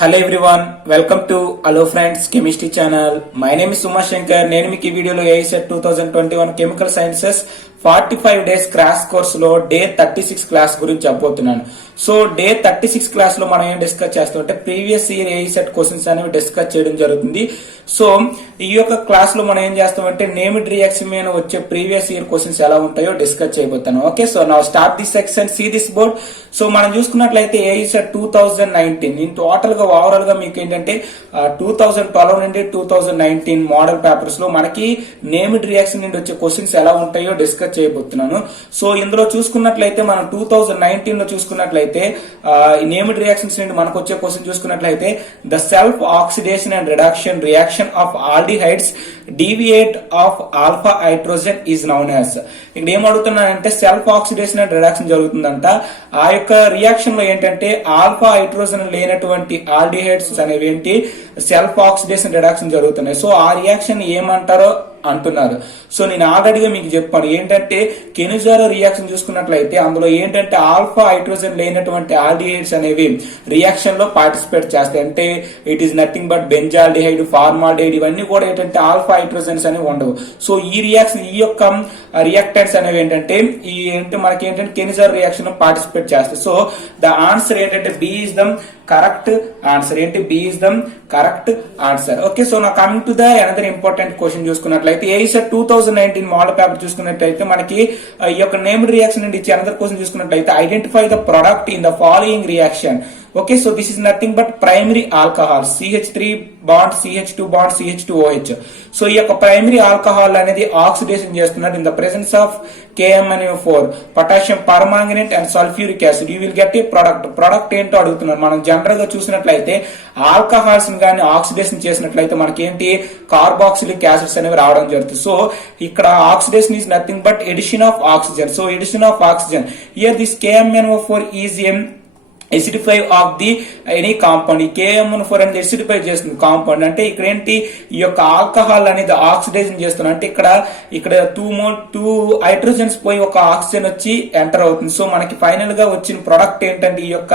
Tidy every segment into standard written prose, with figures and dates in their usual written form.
Hello everyone, welcome to hello friends chemistry channel. My name is Suma Shankar. నేను మీకు ఈ వీడియోలో AISET 2021 chemical sciences 45 days crash course లో day 36 class గురించి చెప్పబోతున్నాను. సో డే 36 క్లాస్ లో మనం ఏం డిస్కస్ చేస్తాం అంటే ప్రీవియస్ ఇయర్ ఏఐసెట్ క్వశ్చన్స్ అనేవి డిస్కస్ చేయడం జరుగుతుంది. సో ఈ యొక్క క్లాస్ లో మనం ఏం చేస్తామంటే నేమ్డ్ రియాక్షన్ మీద వచ్చే ప్రీవియస్ ఇయర్ క్వశ్చన్స్ ఎలా ఉంటాయో డిస్కస్ చేయబోతాను. Okay, so now start this section, see this board. So మనం చూసుకున్నట్లయితే ఏఐసెట్ 2019 టోటల్ గా ఓవరాల్ గా మీకు ఏంటంటే 2012 నుండి 2019 మోడల్ పేపర్స్ లో మనకి నేమ్డ్ రియాక్షన్ నుండి వచ్చే క్వశ్చన్స్ ఎలా ఉంటాయో డిస్కస్ చేయబోతున్నాను. సో ఇందులో చూసుకున్నట్లయితే మనం 2019 లో చూసుకున్నట్లయితే నేమ్డ్ రియాక్షన్స్ నుండి మనకు వచ్చే క్వశ్చన్ చూసుకున్నట్లయితే the self oxidation and reduction reaction of aldehydes deviate of alpha hydrogen is noun as. ఇక్కడ ఏం అడుగుతున్నానంటే సెల్ఫ్ ఆక్సిడేషన్ అండ్ రిడక్షన్ జరుగుతుందంట. ఆ యొక్క రియాక్షన్ లో ఏంటంటే ఆల్ఫా హైడ్రోజన్ లేనటువంటి ఆల్డిహైడ్స్ అనేవి ఏంటి సెల్ఫ్ ఆక్సిడేషన్ రిడక్షన్ జరుగుతున్నాయి. సో ఆ రియాక్షన్ ఏమంటారో అంటున్నారు. సో నేను ఆల్రెడీగా మీకు చెప్పాను ఏంటంటే కెనిజారో రియాక్షన్ చూసుకున్నట్లయితే అందులో ఏంటంటే ఆల్ఫా హైడ్రోజన్ లేనటువంటి ఆల్డిహైడ్స్ అనేవి రియాక్షన్ లో పార్టిసిపేట్ చేస్తాయి. అంటే it is nothing but benzaldehyde, formaldehyde ఇవన్నీ కూడా ఏంటంటే ఆల్ఫా హైడ్రోజన్స్ అనేవి ఉండవు. సో ఈ రియాక్షన్ ఈ యొక్క రియాక్టెంట్స్ అనేవి ఏంటంటే మనకి ఏంటంటే కెనిజారో రియాక్షన్ లో పార్టిసిపేట్ చేస్తాయి. సో ద ఆన్సర్ ఏంటంటే B is the correct answer. ఏంటి B is the correct answer. Okay, so నా coming to the another important question చూసుకున్నట్లయితే ఏఐసెట్ 2019 మోడల్ పేపర్ చూసుకున్నట్లయితే మనకి ఈ యొక్క నేమ్డ్ రియాక్షన్ నుండి ఇచ్చే అనదర్ క్వశ్చన్ చూసుకున్నట్లయితే identify the product in the following reaction. Okay, so this is nothing but primary alcohol CH3 bond CH2 bond CH2OH. So ఈ యొక్క ప్రైమరీ ఆల్కహాల్ అనేది ఆక్సిడేషన్ చేస్తున్నారు in the presence of KMnO4 potassium permanganate and sulphuric acid. You will get a product ఏంటో అడుగుతున్నారు. మనం general గా చూసినట్లయితే alcohols గానీ ఆక్సిడేషన్ చేసినట్లయితే మనకి ఏంటి కార్బాక్సిలిక్ యాసిడ్స్ అనేవి రావడం జరుగుతుంది. సో ఇక్కడ oxidation is nothing but addition of oxygen. So addition of oxygen here this KMnO4 is acidify of the any compound. ఈ KMnO4 అనేది ఎసిడిఫై చేస్తుంది కాంపౌండ్. అంటే ఇక్కడ ఏంటి ఈ యొక్క ఆల్కహాల్ అనేది ఆక్సిడేషన్ చేస్తున్నారు. అంటే ఇక్కడ టూ హైడ్రోజన్స్ పోయి ఒక ఆక్సిజన్ వచ్చి ఎంటర్ అవుతుంది. సో మనకి ఫైనల్ గా వచ్చిన ప్రొడక్ట్ ఏంటంటే ఈ యొక్క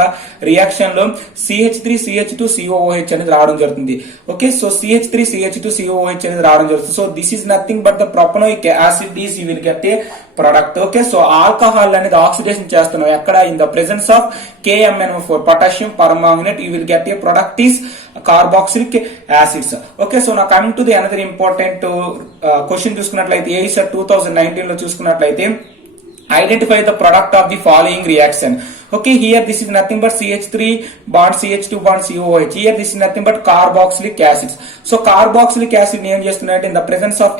రియాక్షన్ లో CH3 CH2 COOH అనేది రావడం జరుగుతుంది. Okay, so CH3 CH2 COOH అనేది రావడం జరుగుతుంది. So this is nothing but the propanoic acid is you will get a product. Okay, so alcohol అనేది ఆక్సిడేషన్ చేస్తున్నాం ఎక్కడ in the presence of KMnO4 potassium permanganate. You will get a product is carboxylic acids. Okay, so నా coming to the another important question చూసుకున్నట్లయితే AISET 2019 లో చూసుకున్నట్లయితే identify the product of the following reaction. Okay, here this is nothing but CH3 bond CH2 bond COOH. Here this is nothing but carboxylic acids. So carboxylic acid ఏం చేస్తున్నట్టు in the presence of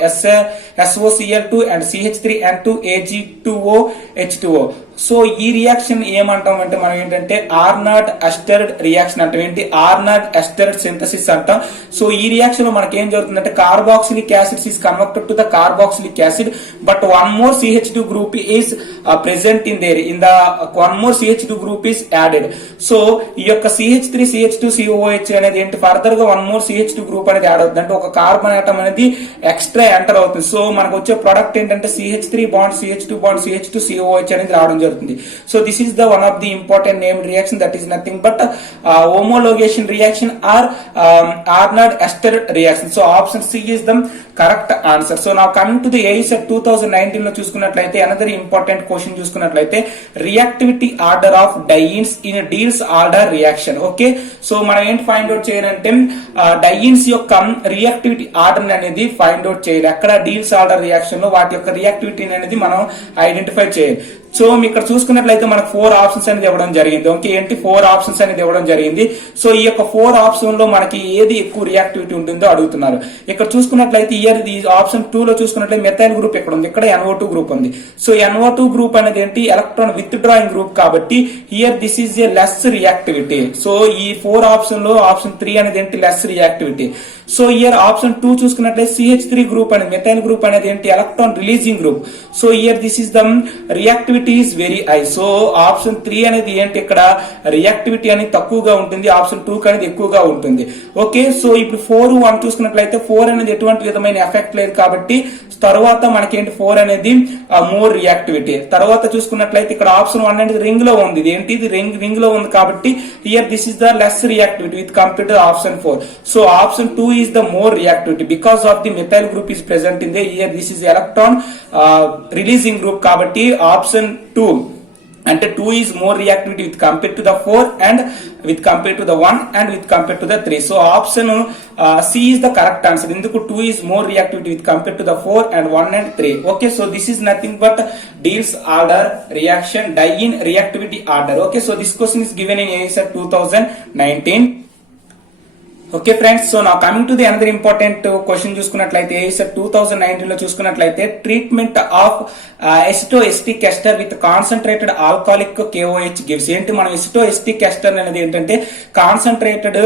SOCl2 and CH3N2Ag2OH2O. So ఈ reaction ఏమంటాం అంటే మనం ఏంటంటే ఆర్నాట్ అస్టర్డ్ reaction అంటాం. ఏంటి ఆర్నాట్ అస్టర్డ్ synthesis అంటాం. సో ఈ రియాక్షన్ లో మనకి ఏం జరుగుతుందంటే carboxylic acids is converted to the carboxylic acid but one more CH2 group is present in there. In the one more CH2 group is added. So ఈ యొక్క CH3 CH2 COOH అనేది ఏంటి further గా one more CH2 group అనేది add అవుతుంది. అంటే ఒక carbon atom అనేది ఎక్స్ట్రా ఎంటర్ అవుతుంది. సో మనకు వచ్చే ప్రొడక్ట్ ఏంటంటే CH3 bond CH2 bond CH2 COOH అనేది రావడం జరుగుతుంది. So this is the one of the important named reaction that is nothing but homologation reaction or Arndt ester reaction. So option C is the correct answer. So నా coming to the AISET 2019 లో చూసుకున్నట్లయితే another important question చూసుకున్నట్లయితే reactivity order of dienes in Diels Alder reaction. Okay, so మనం ఏంటి find out చేయాలంటే dienes యొక్క reactivity order అనేది find out చేయాలి. అక్కడ డీల్స్ ఆర్డర్ రియాక్షన్ లో వాటి యొక్క రియాక్టివిటీ అనేది మనం ఐడెంటిఫై చేయాలి. సో ఇక్కడ చూసుకున్నట్లయితే మనకు 4 ఆప్షన్స్ అనేది ఇవ్వడం జరిగింది. ఓకే, ఏంటి 4 ఆప్షన్స్ అనేది ఇవ్వడం జరిగింది. సో ఈ యొక్క 4 ఆప్షన్ లో మనకి ఏది ఎక్కువ రియాక్టివిటీ ఉంటుందో అడుగుతున్నారు. ఇక్కడ చూసుకున్నట్లయితే ఇయర్ ఆప్షన్ 2 లో చూసుకున్నట్లయితే మెథైల్ గ్రూప్ ఇక్కడ ఉంది, ఇక్కడ NO2 గ్రూప్ ఉంది. సో NO2 గ్రూప్ అనేది ఏంటి ఎలక్ట్రాన్ విత్ డ్రాయింగ్ గ్రూప్ కాబట్టి here this is a less reactivity. So ఈ 4 ఆప్షన్ లో ఆప్షన్ 3 అనేది ఏంటి less reactivity. So year option 2 చూసుకున్నట్లయితే CH3 గ్రూప్ అనేది మెథైల్ గ్రూప్ అనేది ఏంటి electron releasing group. So here this is the reactivity reactivity is very high. So option 3 అనేది ఏంటి, ఇక్కడ రియాక్టివిటీ అనేది తక్కువగా ఉంటుంది, ఆప్షన్ 2 అనేది ఎక్కువగా ఉంటుంది. ఓకే, సో ఇప్పుడు 4, 1 చూసుకున్నట్లయితే 4 అనేది ఎటువంటి విధమైన ఎఫెక్ట్ లేదు కాబట్టి తర్వాత మనకేంటి 4 అనేది మోర్ రియాక్టివిటీ. తర్వాత చూసుకున్నట్లయితే ఇక్కడ ఆప్షన్ 1 అనేది రింగ్ లో ఉంది, ఇది ఏంటి, ఇది రింగ్ లో ఉంది కాబట్టి here this is the less reactivity with compare to option 4. So option 2 is the more reactivity because of the methyl group is present in the here. This is electron releasing group కాబట్టి option 2 అంటే 2 is more reactivity with compared to the 4 and with compared to the 1 and with compared to the 3. So option C is the correct answer. ఎందుకు 2 is more reactivity with compared to the 4 and 1 and 3. Okay, so this is nothing but Diels order reaction Diene reactivity order. Okay, so this question is given in ASAT 2019. Okay friends, so నా coming to the another important question చూసుకున్నట్లయితే 2019 లో చూసుకున్నట్లయితే treatment of acetoacetic ester with concentrated alcoholic KOH gives. ఏంటి, మనం acetoacetic ester అనేది ఏంటంటే concentrated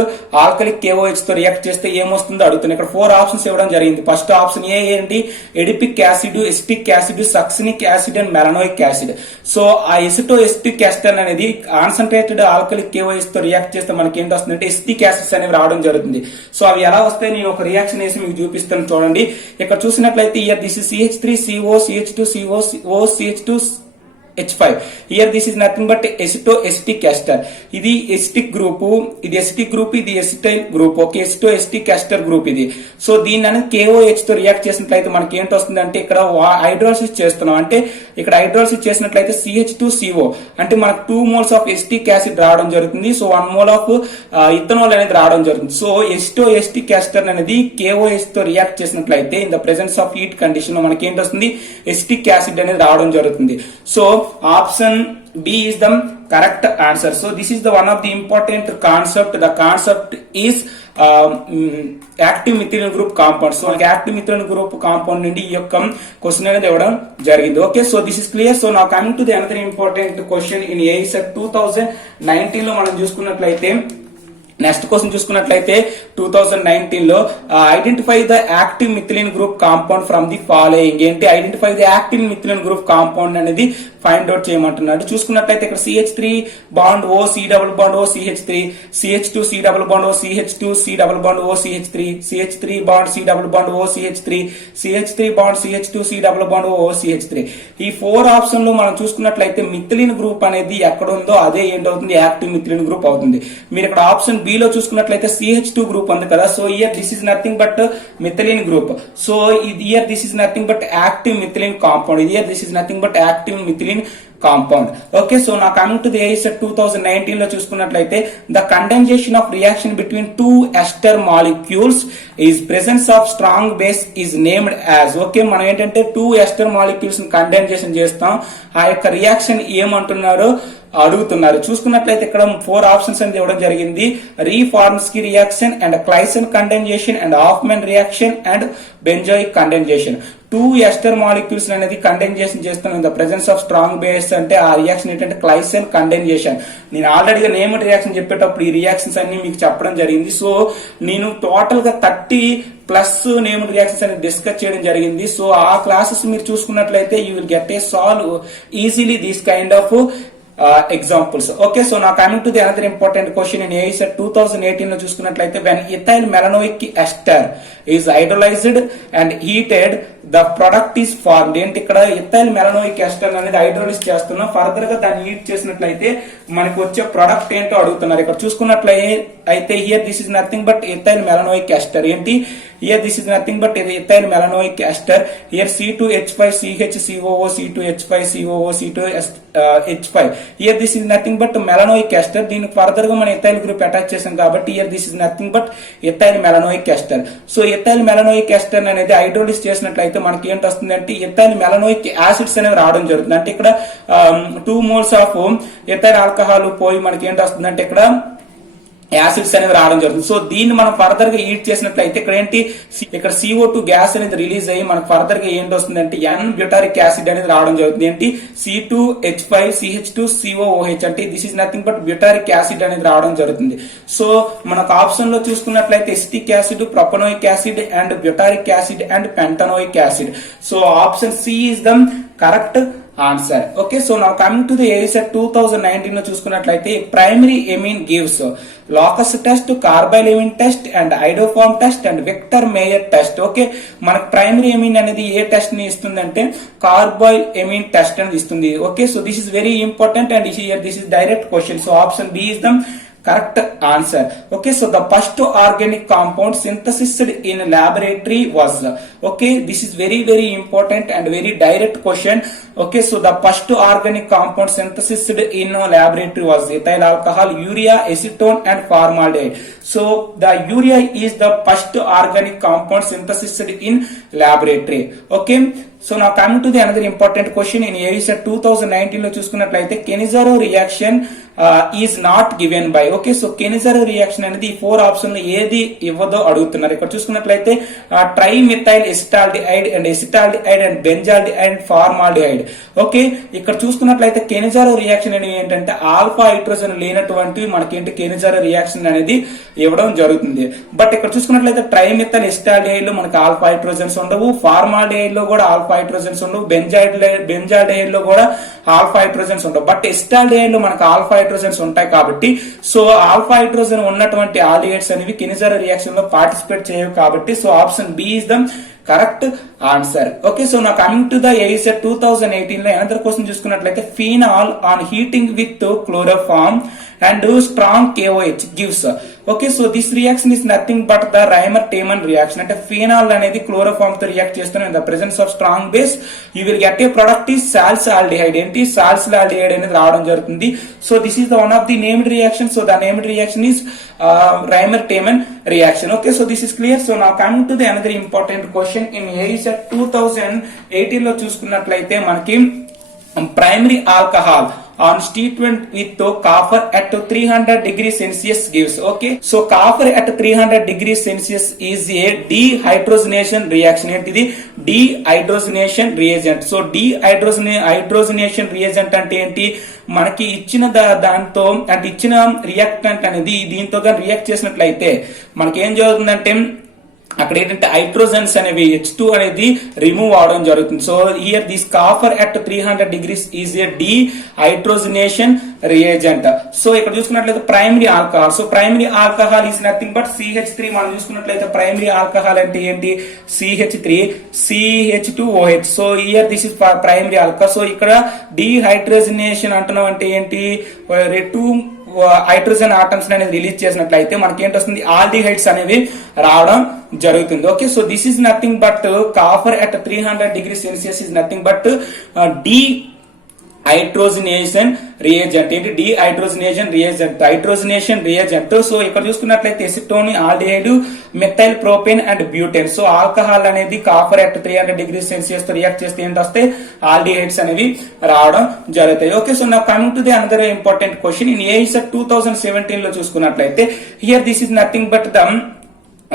alcoholic KOH తో react చేస్తే ఏమొస్తుందో అడుగుతుంది. ఇక్కడ 4 ఆప్షన్స్ ఇవ్వడం జరిగింది. ఫస్ట్ ఆప్షన్ ఏ ఏంటి, adipic acid, acetic acid, succinic acid and malonic acid. So ఆ ఎసిటోఎస్టిక్ ఎస్టర్ అనేది కాన్సన్ట్రేటెడ్ ఆల్కహాలిక్ KOH తో రియాక్ట్ చేస్తే మనకి ఏంటి వస్తుందంటే ఎసిటిక్ యాసిడ్స్ అనేవి రావడం జరుగుతుంది. సో అవి ఎలా వస్తాయి, నేను ఒక రియాక్షన్ వేసి మీకు చూపిస్తాను చూడండి. ఇక్కడ చూసినట్లయితే this is CH3CO CH2CO H5. Here this is nothing but acetoacetic ester. ఇది ఎసిటిక్ గ్రూప్, ఇది ఎసిటిక్ గ్రూప్, ఇది acetyl group. Okay, acetoacetic ester group ఇది. సో దీన్ని అనేది KOH తో రియాక్ట్ చేసినట్లయితే మనకి ఏంటి వస్తుంది అంటే ఇక్కడ హైడ్రాలిసిస్ చేస్తున్నాం, అంటే ఇక్కడ హైడ్రాలిసిస్ చేసినట్లయితే CH2CO అంటే మనకు 2 moles ఆఫ్ ఎసిటిక్ యాసిడ్ రావడం జరుగుతుంది. సో 1 mole ఆఫ్ ఇథనాల్ అనేది రావడం జరుగుతుంది. సో ఎసిటోఎస్టిక్ ఎస్టర్ అనేది KOH తో రియాక్ట్ చేసినట్లయితే in the presence of heat condition లో మనకి ఏంటి వస్తుంది, ఎసిటిక్ యాసిడ్ అనేది రావడం జరుగుతుంది. So option B is the correct answer. So this is the one of the important concept. The concept is active methylene group compound. So active methylene group compound నుండి ఈ యొక్క క్వశ్చన్ అనేది ఇవ్వడం జరిగింది. Okay, so this is clear. So నా coming to the another important question in ASAT 2019 లో మనం చూసుకున్నట్లయితే నెక్స్ట్ క్వశ్చన్ చూసుకున్నట్లయితే 2019 లో identify the active methylene group compound from the following. ఏంటి, identify the active methylene group compound అనేది find out చేయమంటున్నాడు. చూసుకున్నట్లయితే ఇక్కడ CH3 bond O C double bond O CH3, CH2 C double bond O CH2 C double bond O CH3, CH3 bond C double bond O CH3, CH3 bond CH2 C double bond O CH3. ఈ 4 option లో మనం చూసుకున్నట్లయితే methylene group అనేది ఎక్కడ ఉందో అదే ఏంటవుతుంది, active methylene group అవుతుంది. మీరు ఇక్కడ ఆప్షన్ B లో చూసుకున్నట్లయితే CH2 గ్రూప్ ఉంది కదా. So here this is nothing but methylene group. So here this is nothing but active methylene compound. Here this is nothing but active methylene compound. Okay, so నా coming to the ASAT 2019 లో చూసుకున్నట్లయితే the condensation of reaction between 2 ester molecules is presence of strong base is named as. Okay, మనం ఏంటంటే 2 ester molecules ని condensation చేస్తాం, ఆ యొక్క reaction ఏమంటున్నారో అడుగుతున్నారు. చూసుకున్నట్లయితే ఇక్కడ 4 ఆప్షన్స్ అనేది ఇవ్వడం జరిగింది. Reformatsky reaction and Claisen condensation and Hofmann reaction and benzoic condensation. 2 ester molecules అనేది కండెన్సేషన్ చేస్తున్నాం in the presence of strong base అంటే ఆ రియాక్షన్ ఏంటంటే క్లైసన్ కండెన్సేషన్. నేను ఆల్రెడీగా నేమ్డ్ రియాక్షన్ చెప్పేటప్పుడు ఈ రియాక్షన్స్ అన్ని మీకు చెప్పడం జరిగింది. సో నేను టోటల్ గా 30 ప్లస్ నేమ్డ్ రియాక్షన్స్ అనేది డిస్కస్ చేయడం జరిగింది. సో ఆ క్లాసెస్ మీరు చూసుకున్నట్లయితే you will get A solve easily these kind of examples. Okay, so now coming to the another important question in ASAT 2018 లో చూసుకున్నట్లయితే when ethyl melanoic ester is hydrolyzed and heated the product is formed. ఏంటి ఇక్కడ ethyl melanoic ester అనేది hydrolyse చేస్తున్నాం, further గా దాన్ని heat చేసినట్లయితే మనకు వచ్చే ప్రొడక్ట్ ఏంటో అడుగుతున్నారు. ఇక్కడ చూసుకున్నట్లయితే here this is nothing but ethyl melanoic ester. ఏంటి here this is nothing but ethyl melanoic ester. here C2H5CHCOO C2H5COO C2H5. here this is nothing but melanoic ester. దీనికి ఫర్దర్ గా మనం ethyl గ్రూప్ అటాచ్ చేసాం కాబట్టి here this is nothing but ethyl melanoic ester. So ethyl melanoic ester అనేది hydrolyse చేసినట్లయితే మనకి ఏంటి వస్తుంది అంటే ethyl melanoic యాసిడ్స్ అనేవి రావడం జరుగుతుంది. అంటే ఇక్కడ 2 moles ఆఫ్ ethyl ఆల్కహాల్ పోయి మనకి ఏంటి వస్తుంది అంటే ఇక్కడ యాసిడ్స్ అనేవి రావడం జరుగుతుంది. సో దీన్ని మనం ఫర్దర్ గా హీట్ చేసినట్లయితే ఇక్కడ ఏంటి ఇక్కడ CO2 గ్యాస్ అనేది రిలీజ్ అయ్యి మనకు ఫర్దర్ గా ఏంటి వస్తుంది అంటే N బ్యూటారిక్ యాసిడ్ అనేది రావడం జరుగుతుంది. ఏంటి C2H5CH2COOH అంటే this is nothing but butyric acid అనేది రావడం జరుగుతుంది. సో మనకు ఆప్షన్ లో చూసుకున్నట్లయితే acetic acid, propanoic acid and butyric acid and pentanoic acid. So option C is the correct answer. Okay, so now coming to the ASET 2019 లో చూసుకున్నట్లయితే primary amine gives Lucas test, carbylamine test and iodoform test and Victor Meyer test. Okay, మనకు primary amine అనేది ఏ test ని ఇస్తుందంటే కార్బైల్ amine test అనేది ఇస్తుంది. Okay, so this is very important and here this is direct question. So option B is the correct answer. Okay, so the first organic compound synthesized in laboratory was, okay, this is very important and very direct question. Okay, so the first organic compound synthesized in a laboratory was ethyl alcohol, urea, acetone and formaldehyde. So the urea is the first organic compound synthesized in laboratory. Okay, so now coming to the another important question in ASET 2019 లో చూసుకున్నట్లయితే Cannizzaro reaction is not given by. Okay, so Cannizzaro reaction అనేది ఈ 4 option లో ఏది ఇవ్వదో అడుగుతున్నారు. ఇక్కడ చూసుకున్నట్లయితే trimethyl acetaldehyde and acetaldehyde and benzaldehyde and formaldehyde. Okay, ఇక్కడ చూసుకున్నట్లయితే కెనిజారో రియాక్షన్ అనేది ఏంటంటే ఆల్ఫా హైడ్రోజన్ లేనటువంటి మనకేంటి కెనిజారో రియాక్షన్ అనేది ఇవ్వడం జరుగుతుంది. బట్ ఇక్కడ చూసుకున్నట్లయితే ట్రైమిథైల్ ఎసిటాల్డిహైడ్ లో మనకి ఆల్ఫా హైడ్రోజన్స్ ఉండవు, ఫార్మాల్డిహైడ్ లో కూడా ఆల్ఫా హైడ్రోజన్స్ ఉండవు, బెంజాల్డిహైడ్ లో కూడా ఆల్ఫా హైడ్రోజన్స్ ఉండవు. బట్ ఎసిటాల్డిహైడ్ లో మనకు ఆల్ఫా హైడ్రోజన్స్ ఉంటాయి కాబట్టి సో ఆల్ఫా హైడ్రోజన్ ఉన్నటువంటి ఆల్డిహైడ్స్ అనేవి కెనిజారో రియాక్షన్ లో పార్టిసిపేట్ చేయవు కాబట్టి so option B is the correct answer. Okay, so నా కమింగ్ టు ద ఏసెట్ 2018 లో అనదర్ క్వశ్చన్ చూసుకున్నట్లయితే phenol on heating with chloroform and strong KOH gives. Okay, so this reaction is nothing but the Reimer-Tiemann reaction. అంటే phenol అనేది chloroform తో react చేస్తున్న in the presence of strong base you will get a product is salzaldehyde. ఏంటి salzaldehyde అనేది రావడం జరుగుతుంది. So this is the one of the named reaction. So the named reaction is Reimer-Tiemann reaction. Okay, so this is clear. So now coming to the another important question in ASET 2018 లో చూసుకున్నట్లయితే మనకి primary alcohol on treatment with copper at 300 degrees Celsius gives. Okay, so copper at 300 degrees Celsius is a dehydrogenation reaction. ఏంటిది dehydrogenation reagent. So dehydrogenation reagent అంటే ఏంటి మనకి ఇచ్చిన దాంతో అంటే ఇచ్చిన రియాక్టెంట్ అనేది దీంతో రియాక్ట్ చేసినట్లయితే మనకి ఏం జరుగుతుందంటే అక్కడ ఏంటంటే హైడ్రోజన్స్ అనేవి H2 అనేది రిమూవ్ అవడం జరుగుతుంది. So here this copper at 300 degrees is a dehydrogenation reagent. So ఇక్కడ చూసుకున్నట్లయితే primary alcohol. So primary alcohol is nothing but CH3. మనం చూసుకున్నట్లయితే ప్రైమరీ ఆల్కహాల్ అంటే ఏంటి CH3 CH2OH. So here this is primary alcohol. So ఇక్కడ dehydrogenation అంటున్నాం అంటే ఏంటి టూ హైడ్రోజన్ ఆటమ్స్ అనేది రిలీజ్ చేసినట్లయితే మనకి ఏంటి వస్తుంది ఆల్డిహైడ్స్ అనేవి రావడం జరుగుతుంది. Okay, so this is nothing but copper at 300 degrees Celsius is nothing but hydrogenation reagent. ఏంటి డీహైడ్రోజనేషన్ రియేజెంట్. సో ఇక్కడ చూసుకున్నట్లయితే acetone, aldehyde, methyl propane and butane. So alcohol అనేది కాపర్ అట్ 300 degrees Celsius తో react చేస్తే ఏంటి వస్తే aldehydes అనేవి రావడం జరుగుతాయి. ఓకే, సో నా coming to the another important question in ECET 2017 లో చూసుకున్నట్లయితే here this is nothing but the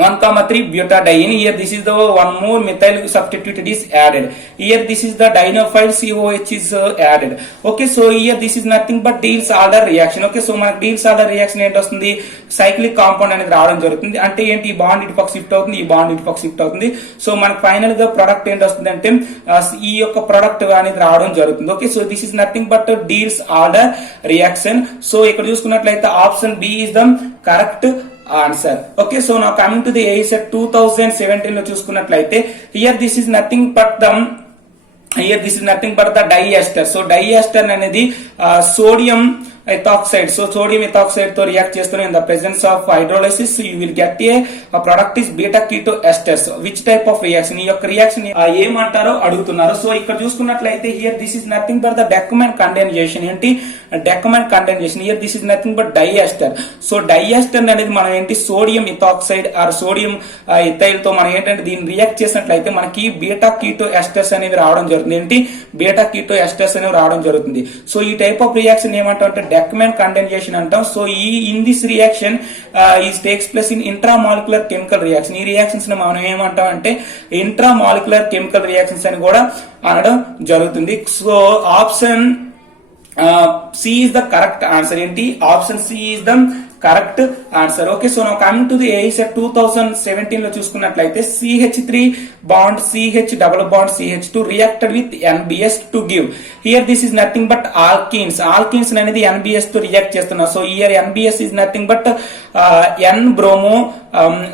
1,3 butadiene. Here this is the one more methyl substituted is added. Here this is the dienophile COH is added. Okay, so here this is nothing but Diels-Alder reaction. Okay, so మనకి Diels-Alder reaction ఏంటి వస్తుంది cyclic compound అనేది రావడం జరుగుతుంది. అంటే ఏంటి ఈ bond ఇటు పక్క షిఫ్ట్ అవుతుంది, ఈ బాండ్ ఇటు పక్క షిఫ్ట్ అవుతుంది. సో మనకి ఫైనల్ గా ప్రొడక్ట్ ఏంటి వస్తుంది అంటే ఈ యొక్క ప్రొడక్ట్ అనేది రావడం జరుగుతుంది. Okay, so this is nothing but Diels-Alder reaction. So ఇక్కడ చూసుకున్నట్లయితే option B is the correct answer. Okay, so నా కమింగ్ టు ది ఏసెట్ 2017 లో చూసుకున్నట్లయితే here this is nothing but the diester. So diester అనేది sodium ethoxide. So sodium ethoxide తో react చేస్తున్న in the presence of hydrolysis you will get a product is beta keto esters. Which type of reaction? ఈ యొక్క reaction ఏమంటారో అడుగుతున్నారు. So ఇక్కడ చూసుకున్నట్లయితే here this is nothing but the Dechman condensation. ఏంటి Dechman condensation. Here this is nothing but diester. So diester అనేది మనం ఏంటి sodium ethoxide or sodium ethyl తో మనం ఏంటంటే దీన్ని రియాక్ట్ చేసినట్లయితే మనకి బీటా కీటో ఎస్టర్స్ అనేవి రావడం జరుగుతుంది. ఏంటి బీటా కీటో ఎస్టర్స్ అనేవి రావడం జరుగుతుంది. సో ఈ టైప్ ఆఫ్ రియాక్షన్ ఏమంటాం Dechman condensation అంటాం. So in this reaction is takes place in intramolecular chemical reaction. ఈ రియాక్షన్స్ ని మనం ఏమంటాం అంటే ఇంట్రామాలిక్యులర్ కెమికల్ రియాక్షన్స్ అని కూడా అనడం జరుగుతుంది. So option C is the correct answer. ఏంటి option C is the correct answer. Okay, so నా కమింగ్ టు ది AISET 2017 లో చూసుకున్నట్లయితే CH3 bond CH double bond CH2 reacted with NBS to give. Here this is nothing but alkenes. Alkenes అనేది NBS తో react చేస్తున్నారు. So here NBS is nothing but N bromo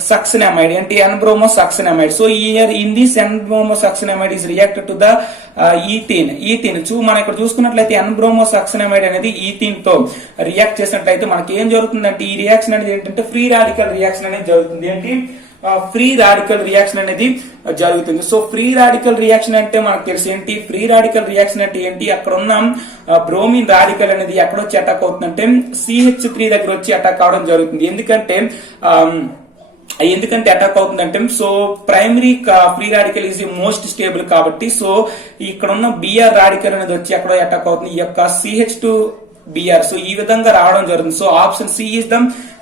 succinamide. ఏంటి N bromo succinamide. So here in this N bromo succinamide is reacted to the ethene. మనం ఇక్కడ చూసుకున్నట్లయితే N bromo succinamide అనేది ethene తో react చేసినట్లయితే మనకి ఏం జరుగుతుందంటే ఈ రియాక్షన్ అనేది ఏంటంటే ఫ్రీ రాడికల్ రియాక్షన్ అనేది జరుగుతుంది. ఏంటి ఫ్రీ రాడికల్ రియాక్షన్ అనేది జరుగుతుంది. సో ఫ్రీ రాడికల్ రియాక్షన్ అంటే మనకు తెలుసు. ఏంటి ఫ్రీ రాడికల్ రియాక్షన్ అంటే ఏంటి, అక్కడ ఉన్న బ్రోమిన్ రాడికల్ అనేది ఎక్కడ వచ్చి అటాక్ అవుతుందంటే CH3 దగ్గర వచ్చి అటాక్ అవడం జరుగుతుంది. ఎందుకంటే అటాక్ అవుతుందంటే so primary free radical is most stable కాబట్టి సో ఇక్కడ ఉన్న BR రాడికల్ అనేది వచ్చి ఎక్కడో అటాక్ అవుతుంది ఈ యొక్క CH2Br. సో ఈ విధంగా రావడం జరుగుతుంది. So option C is the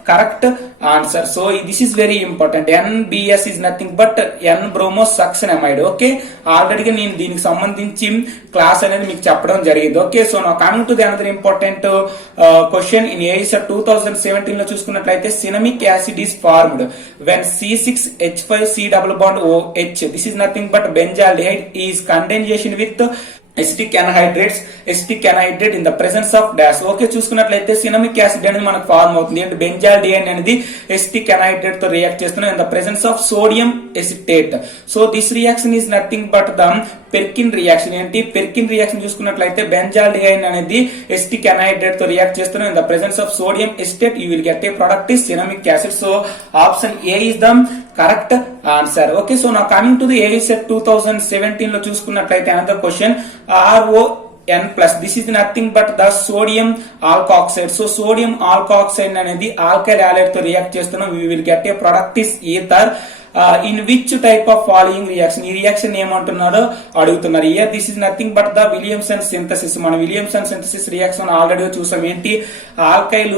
correct answer. So this is very important. NBS is nothing but N bromo succinamide. Okay, ఆల్రెడీగా నేను దీనికి సంబంధించి క్లాస్ అనేది మీకు చెప్పడం జరిగింది. ఓకే, సో నా coming to the another important question in AISET 2017 లో చూసుకున్నట్లయితే cinnamic acid is formed when C6H5C double bond OH. This is nothing but benzaldehyde is condensation with acetic anhydride in the presence of dash. Okay, చూసుకున్నట్లయితే cinnamic acid అనేది మనకు form అవుతుంది. అంటే benzaldehyde అనేది acetic anhydride తో react చేస్తున్నాం in the presence of sodium acetate. So this reaction is nothing but the Perkin reaction. ఏంటి Perkin reaction చూసుకున్నట్లయితే బెంజాల్డిహైడ్ అనేది ఎసిటిక్ ఎన్హైడ్రేట్ తో రియాక్ట్ చేస్తున్నాం in the presence of sodium acetate. You will get a product is cinnamic acid. So option A is the correct answer. Okay, so నా coming to the AISET 2017 లో చూసుకున్నట్లయితే another question RON+. This is nothing but the sodium alkoxide. So sodium alkoxide అనేది alkyl halide తో react చేస్తున్నాం. We will get a product is ether. In which type of following reaction, ఈ reaction ఏమంటున్నారో అడుగుతున్నారు. Year this is nothing but the Williamson synthesis. మనం Williamson synthesis reaction already చూసాం. ఏంటి alkyl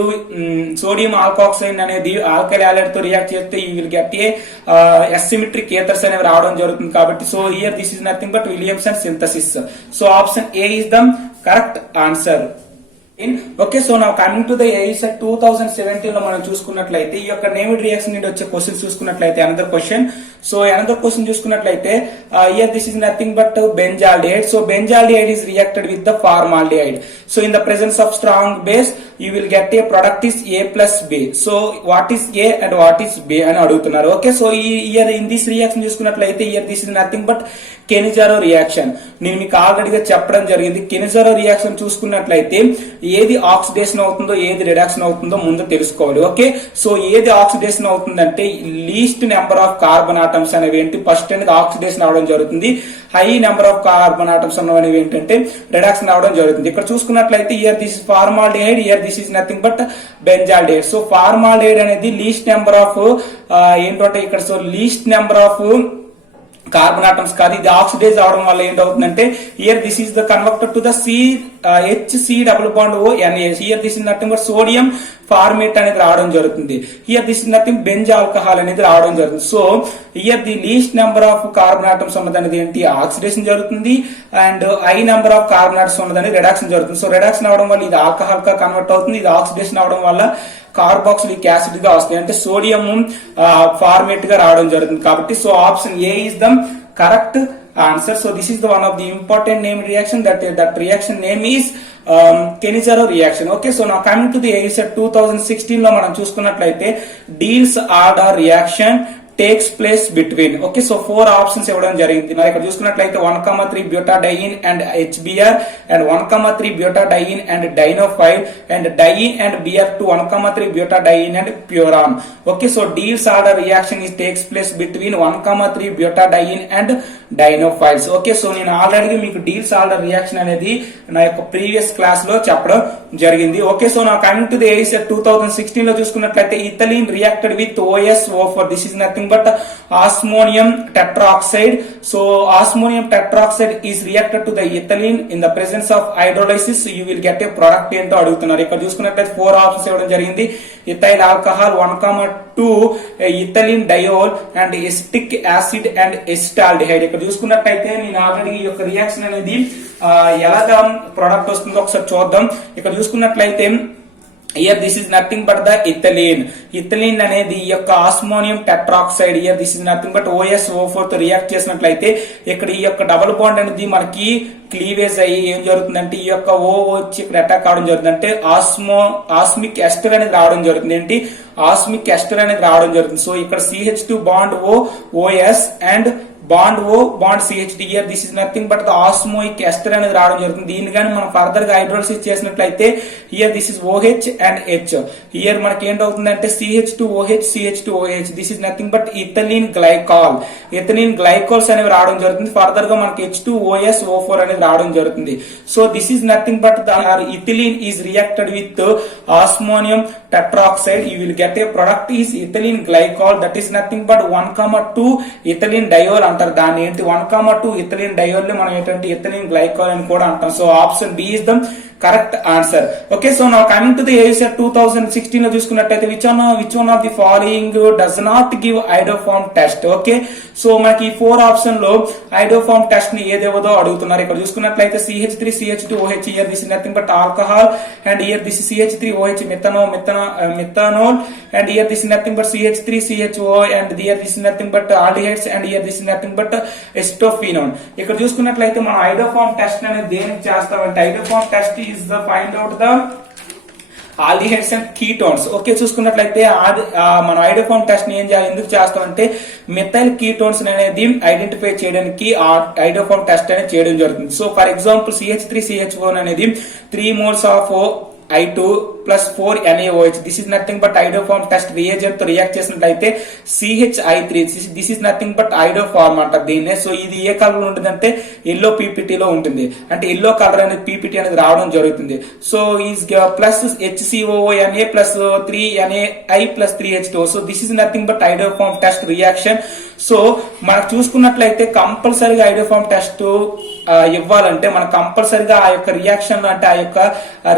sodium alkoxide అనేది alkyl halide తో react చేస్తే ఈ will get A asymmetric ఈథర్స్ అనేవి రావడం జరుగుతుంది. కాబట్టి so here this is nothing but Williamson synthesis. So option A is the correct answer. Okay, so నా కమింగ్ టు ద AISET 2017 లో మనం చూసుకున్నట్లయితే ఈ యొక్క నేమిడ్ రియాక్షన్ నుండి వచ్చే క్వశ్చన్ చూసుకున్నట్లయితే another question. So another question చూసుకున్నట్లయితే here this is nothing but benzaldehyde. So benzaldehyde is reacted with the formaldehyde. So in the presence of strong base you will get a product is A plus B. So what is A and what is B అని అడుగుతున్నారు. Okay, so here in this reaction చూసుకున్నట్లయితే here this is nothing but Cannizzaro reaction. నేను మీకు ఆల్రెడీగా చెప్పడం జరిగింది. కెనిజారో reaction చూసుకున్నట్లయితే ఏది oxidation అవుతుందో ఏది రిడక్షన్ అవుతుందో ముందు తెలుసుకోవాలి. ఓకే, సో ఏది ఆక్సిడేషన్ అవుతుందంటే least number of carbon atoms అనేవి ఏంటి ఫస్ట్ అనేది ఆక్సిడేషన్ అవడం జరుగుతుంది. High number of carbon atoms అనేవి ఏంటంటే రిడక్షన్ అవడం జరుగుతుంది. ఇక్కడ చూసుకున్నట్లయితే here this is formaldehyde, here this is nothing but benzaldehyde. So formaldehyde అనేది లీస్ట్ నెంబర్ ఆఫ్ ఏంటంటే ఇక్కడ so least number of carbon atoms కాదు, ఇది ఆక్సిడైజ్ అవడం వల్ల ఏంటవుతుందంటే here this is the converter to the HC double bond ONH. Here this is nothing but sodium format అనేది రావడం జరుగుతుంది. Here this is nothing Benz alcohol అనేది రావడం జరుగుతుంది. So here the least number of carbon atoms ఉన్నది అనేది ఏంటి oxidation జరుగుతుంది and high number of carbon atoms ఉన్నదని రిడక్షన్ జరుగుతుంది. సో రిడక్షన్ అవడం వల్ల ఇది ఆల్కహాల్ గా కన్వర్ట్ అవుతుంది, ఇది ఆక్సిడేషన్ అవడం వల్ల కార్బాక్సిలిక్ యాసిడ్ గా వస్తుంది, అంటే సోడియం ఫార్మేట్ గా రావడం జరుగుతుంది. కాబట్టి so option A is the correct answer. So this is the one of the important name reaction that reaction name is Kenisaro reaction. Okay, so now coming to the AISET 2016 లో మనం చూసుకున్నట్లయితే Diels order reaction takes place between. Okay, so 4 options ఇవ్వడం జరిగింది. మరి ఇక్కడ చూసుకున్నట్లయితే 1,3 butadiene and HBr and 1,3 butadiene and dienophile and diene and Br2 1,3 butadiene and puron. Okay, so Diels order reaction is takes place between 1,3 butadiene and dienophiles. Okay, so నేను already మీకు Diels Alder reaction అనేది నా యొక్క previous class లో చెప్పడం జరిగింది. Okay, so నా coming to the AISET 2016 లో చూసుకున్నట్లయితే ethylene reacted with OSO4. This is nothing but osmium tetroxide. So osmium tetroxide is reacted to the ethylene in the presence of hydrolysis. You will get a product ఏంటో అడుగుతున్నారు. ఇక్కడ చూసుకున్నట్లయితే 4 options ఇవ్వడం జరిగింది. Ethyl alcohol 1,2 ethylene diol and acetic acid and acetaldehyde. ఇక్కడ చూసుకున్నట్లయితే నేను already ఈ యొక్క రియాక్షన్ అనేది ఎలాగా ప్రొడక్ట్ వస్తుందో ఒకసారి చూద్దాం. ఇక్కడ చూసుకున్నట్లయితే Here this is nothing but the ethylene. Ethylene అనేది ఈ యొక్క ఆస్మోనియం tetroxide. Here this is nothing but OSO4 తో రియాక్ట్ చేసినట్లయితే ఇక్కడ ఈ యొక్క డబుల్ బాండ్ అనేది మనకి క్లీవేజ్ అయ్యి ఏం జరుగుతుందంటే ఈ యొక్క O వచ్చి ఇక్కడ అటాక్ అవడం జరుగుతుంది. అంటే ఆస్మిక్ ఎస్టర్ అనేది రావడం జరుగుతుంది. ఏంటి ఆస్మిక్ ఎస్టర్ అనేది రావడం జరుగుతుంది. సో ఇక్కడ CH2 bond OS and bond bond CH2. Here this is nothing but the osmoic ester అనేది రావడం జరుగుతుంది. దీన్ని కానీ మనం ఫర్దర్ గా హైడ్రోలిసిస్ చేసినట్లయితే here this is OH and H. here మనకి ఏంటవుతుందంటే CH2OH CH2OH. this is nothing but ethylene glycol. ethylene glycols అనేవి రావడం జరుగుతుంది. ఫర్దర్ గా మనకి H2OSO4 అనేది రావడం జరుగుతుంది. So this is nothing but the ethylene is reacted with osmonium tetroxide. you will get a product is ethylene glycol. that is nothing but 1,2 ethylene diol అంటారు. దాన్ని ఏంటి 1,2 ఇథిలిన్ డయోల్ మనం ఏంటంటే ఇథిలిన్ గ్లైకాల్ అని కూడా అంటాం. So option B is the correct answer. Okay, so now coming to the AICET 2016 లో చూసుకున్నట్లయితే which one of the following does not give iodoform test. Okay, so మనకి ఈ 4 ఆప్షన్ లో ఐడోఫార్మ్ టెస్ట్ ని ఏదేవదో అడుగుతున్నారు. ఇక్కడ చూసుకున్నట్లయితే CH3 CH2OH. here this is nothing but alcohol and here this is CH3OH methanol and here this is nothing but CH3 CHO and here this is nothing but aldehydes and here this is nothing but acetophenone. ఇక్కడ చూసుకున్నట్లయితే మనం ఐడోఫార్మ్ test అనేది దేనికి చేస్తామంటే iodoform test is the find out the aldehydes and ketones. Okay, చూసుకున్నట్లయితే మనం ఐడోఫార్మ్ test ని ఎందుకు చేస్తామంటే మిథైల్ కీటోన్స్ అనేది ఐడెంటిఫై చేయడానికి ఐడోఫార్మ్ టెస్ట్ అనేది చేయడం జరుగుతుంది. So for example CH3 CHO అనేది 3 moles of I2 plus 4 NaOH. this is nothing but iodoform test reagent తో రియాక్ట్ చేసినట్లయితే CHI3. this is nothing but ఐడోఫార్మ్ అంటారు దీన్నే. సో ఇది ఏ కలర్ లో ఉంటుందంటే ఎల్లో PPT లో ఉంటుంది. అంటే ఎల్లో కలర్ అనేది PPT అనేది రావడం జరుగుతుంది. So is plus HCOONA plus 3NaI plus 3H2. So this is nothing but iodoform test reaction. So మనకు చూసుకున్నట్లయితే కంపల్సరీగా ఐడోఫార్మ్ టెస్ట్ ఇవ్వాలంటే మనం కంపల్సరీగా ఆ యొక్క రియాక్షన్ అంటే ఆ యొక్క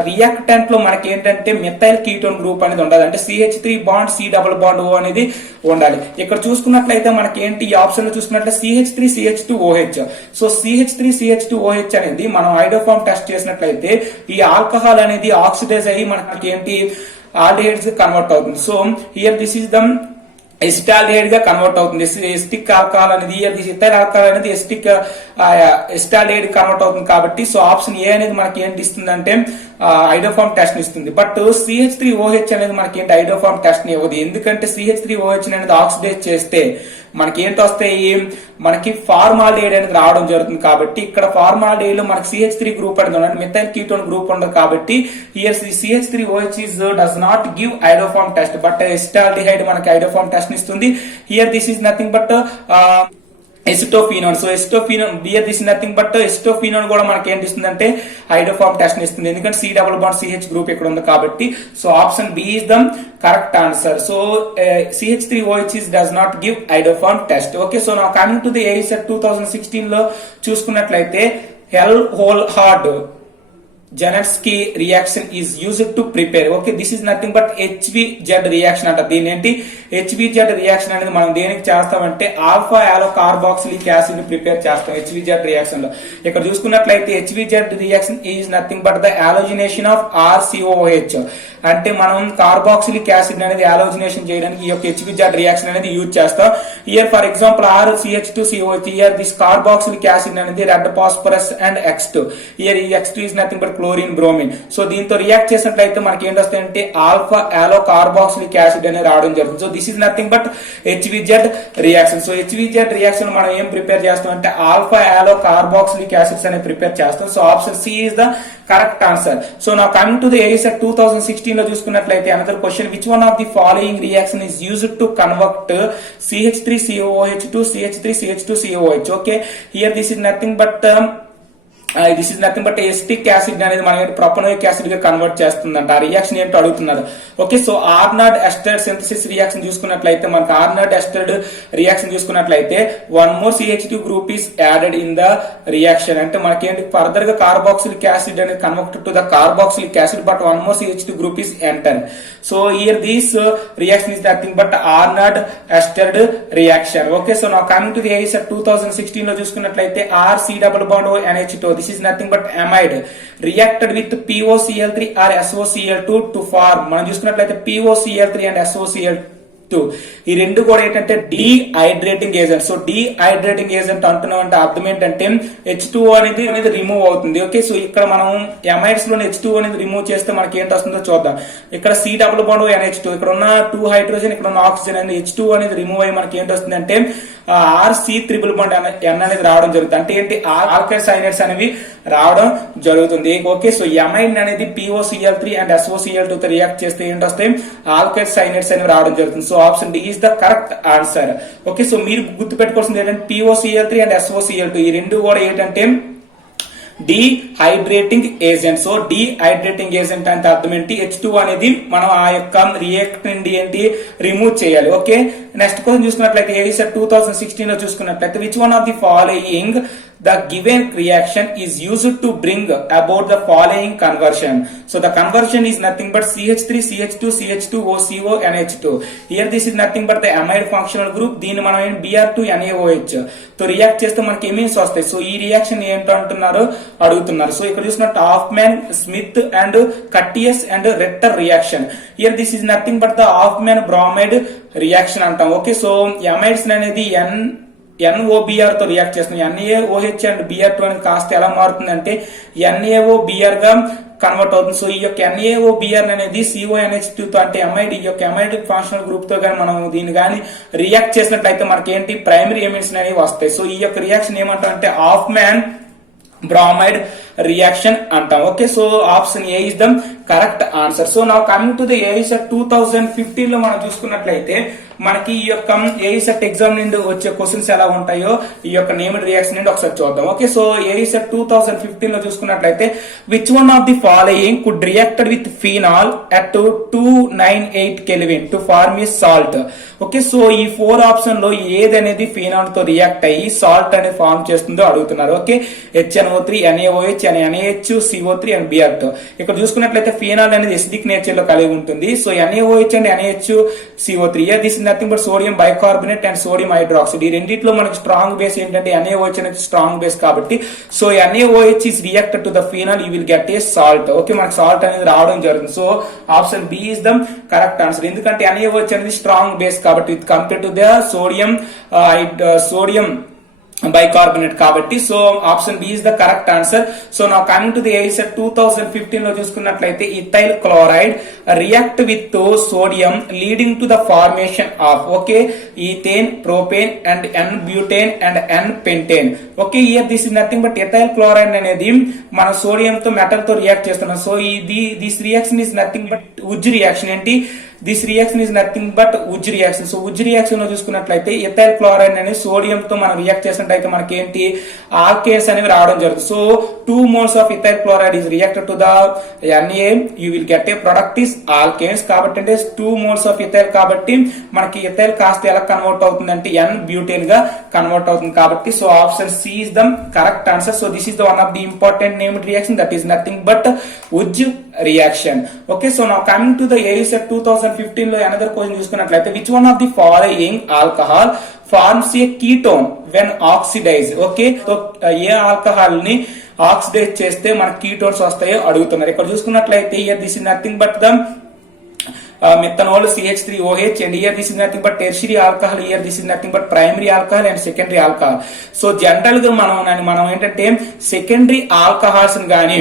రియాక్టెంట్ లో మనకి ఏంటంటే మిథైల్ కీటోన్ గ్రూప్ అనేది ఉండాలి. అంటే CH3 bond C double bond O అనేది ఉండాలి. ఇక్కడ చూసుకున్నట్లయితే మనకి ఏంటి ఈ ఆప్షన్ లో చూసుకున్నట్లయితే CH3 CH2OH. So CH3 CH2OH అనేది మనం ఐడోఫార్మ్ టెస్ట్ చేసినట్లయితే ఈ ఆల్కహాల్ అనేది ఆక్సిడైజ్ అయ్యి మనకి ఏంటి ఆల్డిహైడ్స్ కన్వర్ట్ అవుతుంది. So here this is the acetaldehyde గా కన్వర్ట్ అవుతుంది. ఎసిటిక్ ఆల్కహాల్ అనేది ఇథైల్ ఆల్కహాల్ అనేది ఎసిటాల్డిహైడ్ కన్వర్ట్ అవుతుంది. కాబట్టి సో ఆప్షన్ ఏ అనేది మనకి ఏంటి ఇస్తుందంటే ఐడోఫార్మ్ టెస్ట్ ని ఇస్తుంది. బట్ CH3OH అనేది మనకి ఏంటి ఐడోఫార్మ్ టెస్ట్ ని ఇవ్వదు. ఎందుకంటే CH3OH అనేది ఆక్సిడైజ్ చేస్తే మనకి ఏంటి వస్తాయి మనకి ఫార్మాల్డిహైడ్ అనేది రావడం జరుగుతుంది. కాబట్టి ఇక్కడ ఫార్మాల్డిహైడ్ లో మనకి CH3 గ్రూప్ అనేది ఉండదు, మిథైల్ కీటోన్ గ్రూప్ ఉండదు. కాబట్టి here CH3OH does not give iodoform test. But acetaldehyde మనకి ఐడోఫార్మ్ టెస్ట్ ని ఇస్తుంది. Here this is nothing but acetophenone. So acetophenone here this nothing but acetophenone కూడా మనకి ఏంటి ఇస్తుంది అంటే ఐడోఫార్మ్ టెస్ట్ ని ఇస్తుంది. ఎందుకంటే C double bond CH group ఇక్కడ ఉంది కాబట్టి. So option B is the correct answer. So CH3OH does not give iodoform test. Okay, so నా కమింగ్ టు ది AICET 2016 లో చూసుకున్నట్లయితే Volhard Jansky reaction is used to prepare. Okay, this is nothing but HVZ reaction అంట. దీని ఏంటి HVZ reaction అనేది మనం దేనికి చేస్తామంటే ఆల్ఫా యాలో కార్బాక్సిలిక్ యాసిడ్ ని ప్రిపేర్ చేస్తాం HVZ రియాక్షన్ లో. ఇక్కడ చూసుకున్నట్లయితే HVZ reaction is nothing but the halogenation of RCOOH. అంటే మనం కార్బాక్సిలిక్ యాసిడ్ అనేది హాలోజినేషన్ చేయడానికి ఈ యొక్క HVZ రియాక్షన్ అనేది యూజ్ చేస్తాం. Here for example RCH2COH. Here this carboxylic acid అనేది red phosphorus and X2. Here ఈ X2 is nothing but chlorine bromine. So దీంతో రియాక్ట్ చేసినట్లయితే మనకి ఏంటి వస్తాయంటే ఆల్ఫా యాలో కార్బాక్సిలిక్ యాసిడ్ అనేది రావడం జరుగుతుంది. So this is nothing but HVZ reaction. So HVZ reaction మనం ఏం ప్రిపేర్ చేస్తాం అంటే ఆల్ఫా యాలో కార్బాక్సిలిక్ యాసిడ్స్ అనేది ప్రిపేర్ చేస్తాం. So option C is the correct answer. So నా కమింగ్ టు ది AICET 2016 లో చూసుకున్నట్లయితే another question, which one of the following reaction is used to convert CH3COOH to CH3CH2COH. ఓకే, here this is nothing but acetic acid అనేది మనకి propanoic acid గా convert చేస్తుందంట. ఆ reaction ఏంటో అడుగుతున్నారు. Okay, so Arndt Eistert synthesis reaction చూసుకున్నట్లయితే మనకి ఆర్నాడ్ ఎస్టర్డ్ రియాక్షన్ చూసుకున్నట్లయితే 1 more CH2 group is added in the reaction. అంటే మనకి ఏంటి ఫర్దర్ గా కార్బాక్సిలిక్ యాసిడ్ అనేది convert to the carboxylic acid but 1 more CH2 group is enter. So here this reaction is nothing but Arndt Eistert reaction. Okay, so నా coming to the AICET 2016 లో చూసుకున్నట్లయితే RC double bond NH2. this is nothing but amide reacted with POCl3 or SOCl2 to form మనం చూసుకున్నట్లయితే POCl3 and SOCl2 ఈ రెండు కూడా ఏంటంటే dehydrating agent. So dehydrating agent అంటున్నాం అంటే అర్థం ఏంటంటే H2O అనేది రిమూవ్ అవుతుంది. ఓకే, సో ఇక్కడ మనం ఎమైడ్స్ లో H2O అనేది రిమూవ్ చేస్తే మనకి ఏంటి వస్తుందో చూద్దాం. ఇక్కడ C డబుల్ బాండ్ NH2, ఇక్కడ ఉన్న 2 హైడ్రోజన్, ఇక్కడ ఉన్న ఆక్సిజన్ అనేది H2O అనేది రిమూవ్ అయ్యి మనకి ఏంటి వస్తుంది అంటే RC ట్రిపుల్ బాండ్ N అనేది రావడం జరుగుతుంది. అంటే ఏంటి, ఆల్కైల్ సైనైడ్స్ అనేవి రావడం జరుగుతుంది. ఓకే, సో ఎమైడ్ అనేది POCl3 అండ్ SOCl2 తో రియాక్ట్ చేస్తే ఏంటి వస్తాయి, ఆల్కైల్ సైనైడ్స్ అనేవి రావడం జరుగుతుంది. So option D is the correct answer. Okay, so మీరు గుర్తుపెట్టుకోవాల్సింది ఏంటంటే POCl3 అండ్ SOCl2 ఈ రెండు కూడా ఏంటంటే dehydrating agent. So dehydrating agent అంటే అర్థం ఏంటి, H2 అనేది మనం ఆ యొక్క రియాక్టెంట్ ఏంటి రిమూవ్ చేయాలి. ఓకే, నెక్స్ట్ క్వశ్చన్ చూసుకున్నట్లయితే ఏసెట్ 2016 లో చూసుకున్నట్లయితే which one of the following the given reaction is used to bring about the following conversion. So the conversion is nothing but CH3 CH2 CH2O CO NH2. Here this is nothing but the amide functional group. దీన్ని మనం Br2 NaOH తో react చేస్తే మనకి amines వస్తాయి. So ఈ reaction ఏంటో అంటున్నారు, అడుగుతున్నారు. సో ఇక్కడ చూసినట్టు Hofmann, Schmidt and Curtius and రెక్టర్ reaction. Here this is nothing but the Hofmann bromide reaction అంటాం. ఓకే, సో ఎమైడ్స్ అనేది NOBr తో రియాక్ట్ చేస్తుంది. NaOH అండ్ Br2 అనేది కాస్త ఎలా మారుతుందంటే NaOBr గా కన్వర్ట్ అవుతుంది. సో ఈ యొక్క NaOBr అనేది CONH2 తో అంటే ఎమైడ్, ఈ యొక్క ఎమైడ్ ఫంక్షనల్ గ్రూప్ తో కానీ మనం దీన్ని కానీ రియాక్ట్ చేసినట్లయితే మనకి ఏంటి, ప్రైమరీ ఎమిన్స్ అనేవి వస్తాయి. సో ఈ యొక్క రియాక్షన్ ఏమంటాం అంటే హాఫ్మ్యాన్ బ్రోమైడ్ రియాక్షన్ అంటాం. Okay, so option A is the correct answer. So now coming to the AICET 2015 లో మనం చూసుకున్నట్లయితే మనకి ఈ యొక్క ఏఈసెట్ ఎగ్జామ్ నుండి వచ్చే క్వశ్చన్స్ ఎలా ఉంటాయో ఈ యొక్క నేమ్డ్ రియాక్షన్ నుండి ఒకసారి చూద్దాం. ఓకే, సో ఏఈసెట్ 2015 లో చూసుకున్నట్లయితే which one of the following could reacted with phenol at 298 kelvin to form a salt. Okay, so ఈ 4 ఆప్షన్ లో ఏది అనేది ఫినాల్ తో రియాక్ట్ అయ్యి సాల్ట్ అనేది ఫార్మ్ చేస్తుందో అడుగుతున్నారు. Okay, HNO3 NaOH NaH CO3 and Br2. ఇక్కడ చూసుకున్నట్లయితే ఫినాల్ అనేది ఎసిడిక్ నేచర్ లో కలిగి ఉంటుంది. So NaOH and NaH CO3 this is nothing but sodium bicarbonate and sodium hydroxide. ఈ రెండిట్లో మనకి స్ట్రాంగ్ బేస్ ఏంటంటే NaOH అనేది స్ట్రాంగ్ బేస్ కాబట్టి so NaOH is reacted to the phenol, you will get a salt. Okay, మనకి salt అనేది రావడం జరుగుతుంది. So option B is the correct answer. ఎందుకంటే NaOH అనేది స్ట్రాంగ్ బేస్ కాబట్టి with compare to the sodium bicarbonate కాబట్టి so option B is the correct answer. So now coming to the AICET 2015 లో చూసుకున్నట్లయితే ethyl chloride react with sodium leading to the formation of okay ethane, propane and n butane and n pentane. Okay, here this is nothing but ethyl chloride అనేది మన sodium తో metal తో react చేస్తున్నాం. So this reaction is nothing but ఉజ్ reaction. ఏంటి, this reaction is nothing but ఉజ్ reaction. So ఉజ్ reaction లో చూసుకున్నట్లయితే ఇథైల్ క్లోరైడ్ అనేది సోడియం తో మనం రియాక్ట్ చేసినట్లయితే మనకి ఏంటి, ఆల్కేన్స్ అనేవి రావడం జరుగుతుంది. So 2 moles of ethyl chloride is reacted to the Na, you will get a product is alkanes. కాబట్టి అంటే 2 moles ఆఫ్ ఇథైల్ కాబట్టి మనకి ఇథైల్ కాస్త ఎలా కన్వర్ట్ అవుతుంది అంటే N బ్యూటేన్ గా కన్వర్ట్ అవుతుంది. కాబట్టి so option C is the correct answer. So this is the one of the important named reaction that is nothing but ఉజ్ reaction. Okay, so now coming to the AICET 2015 లో another question చూసుకున్నట్లయితే which one of the following alcohol forms a ketone when oxidize. Okay, so ఏ alcohol ని oxidize చేస్తే మనకి ketones వస్తాయో అడుగుతున్నారు. ఇక్కడ చూసుకున్నట్లయితే here this is nothing but the methanol CH3OH and here this is nothing but tertiary alcohol, here this is nothing but primary alcohol and secondary alcohol. So general గా మనం ఏంటంటే సెకండరీ ఆల్కహాల్స్ గానీ